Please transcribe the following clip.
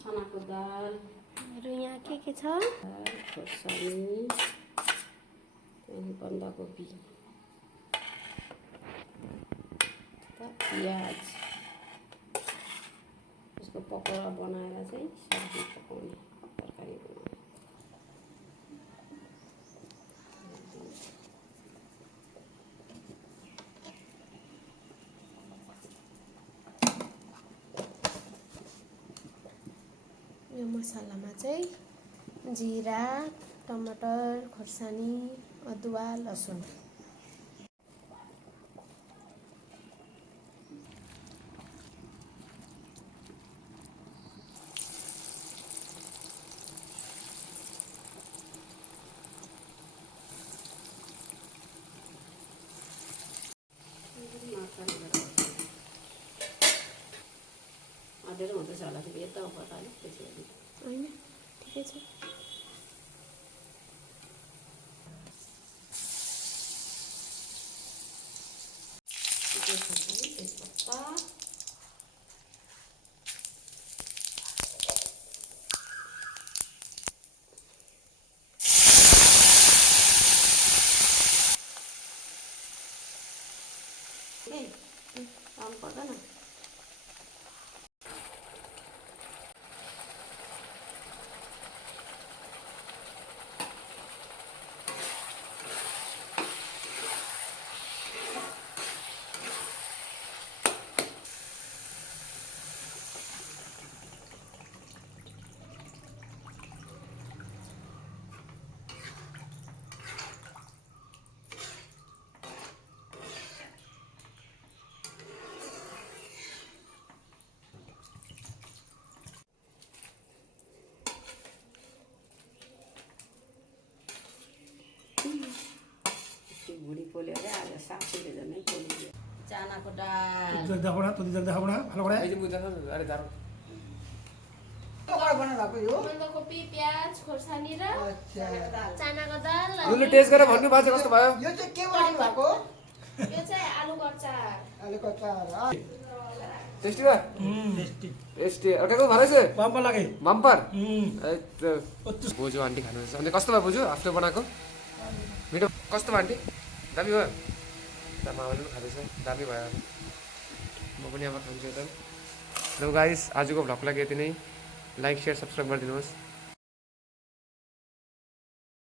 चनाको दाल, मेरो यहाँ के छ? खोर्सानी, बन्दाकोपी, प्याज, यसको पकौडा बनाएर चाहिँ सब्जी पकाउने, तरकारी बनाउने। यो मसलामा चाहिँ जिरा, टमाटर, खोर्सानी, अदुवा, लसुन। अँध्यारो हुँदैछ होला फेरि यता उता अलिक त्यसरी होइन ठिकै छ। तेजपत्ता, काम पर्दैन। भुँडी पोल्यो अरे आज सासूले झन् पोलिदियो। चानाको दाल, बन्दाकोपी, प्याज, खोर्सानी र चानाको दाल। उसले टेस्ट गरेर भन्नु भएको कस्तो भयो? यो चाहिँ के बनाउनु भएको? यो चाहिँ आलुको अचार। आलुको अचार। टेस्टी भयो? टेस्टी। अर्को भरै छ? बम्पर लागे। बम्पर? बोजू आन्टी खानुहुन्छ। अनि कस्तो भयो बोजू आफ्नो बनाएको? मिठो कस्तो भयो आन्टी? दामी भयो? मामाले पनि खाँदैछ। दामी भयो। म पनि अब खान्छु त। ल गाइस आजको भ्लगलाई यति नै। लाइक शेयर सब्सक्राइब गरिदिनुहोस्।